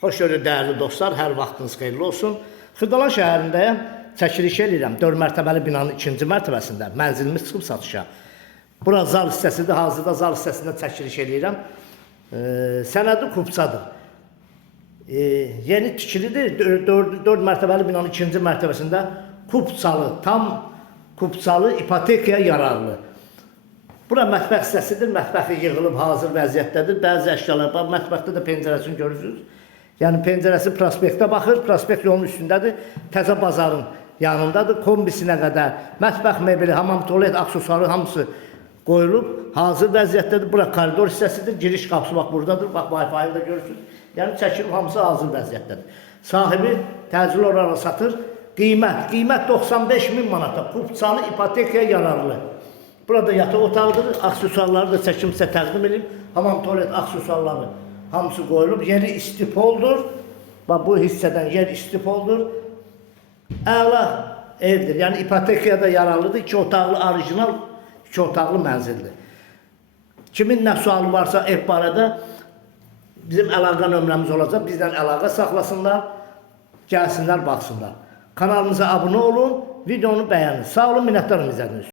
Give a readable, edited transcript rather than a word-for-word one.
Xoş gördük dəyərli dostlar, hər vaxtınız xeyirli olsun. Xırdalan şəhərindəyəm, çəkiliş edirəm. 4 mərtəbəli binanın 2-ci mərtəbəsində mənzilimiz çıxıb satışa. Bura zal hissəsidir, hazırda zal hissəsində çəkiliş edirəm. Sənədi kupçadır. Yeni tikilidir, 4 mərtəbəli binanın 2-ci mərtəbəsində kupçalı, tam kupçalı, ipotekaya yararlı. Bura mətbəx hissəsidir, mətbəxi yığılıb hazır vəziyyətdədir. Bəzi əşyalar var, mətbəxdə də pəncərəsini görürsünüz. Yəni pəncərəsi prospektə baxır, prospekt yolun üstündədir, təzə bazarın yanındadır, kombisinə qədər, mətbəx mebeli, hamam, tualet, aksesuarı hamısı qoyulub, hazır vəziyyətdədir. Bura koridor hissəsidir, giriş qapısı bax buradadır, bax Wi-Fi-ı da görürsünüz. Yəni çəkilib hamısı hazır vəziyyətdədir. Sahibi təcil olaraq satır, qiymət 95.000 manata, kupçalı, ipotekaya yararlı. Burada yataq otağıdır, aksesuarları da çəkim sizə təqdim edeyim, hamam, tualet, aksesuarları hamısı qoyulub, yeri istipoldur. Bax, bu hissədən yer istipoldur. Əla evdir, yəni ipotekaya da yararlıdır. 2 otaqlı, orijinal 2 otaqlı mənzildir. Kimin nə sualı varsa ev barədə bizim əlaqə nömrəmiz olacaq. Bizdən əlaqə saxlasınlar, gəlsinlər, baxsınlar. Kanalımıza abunə olun, videonu bəyənin. Sağ olun, minnətdarım izlədiniz.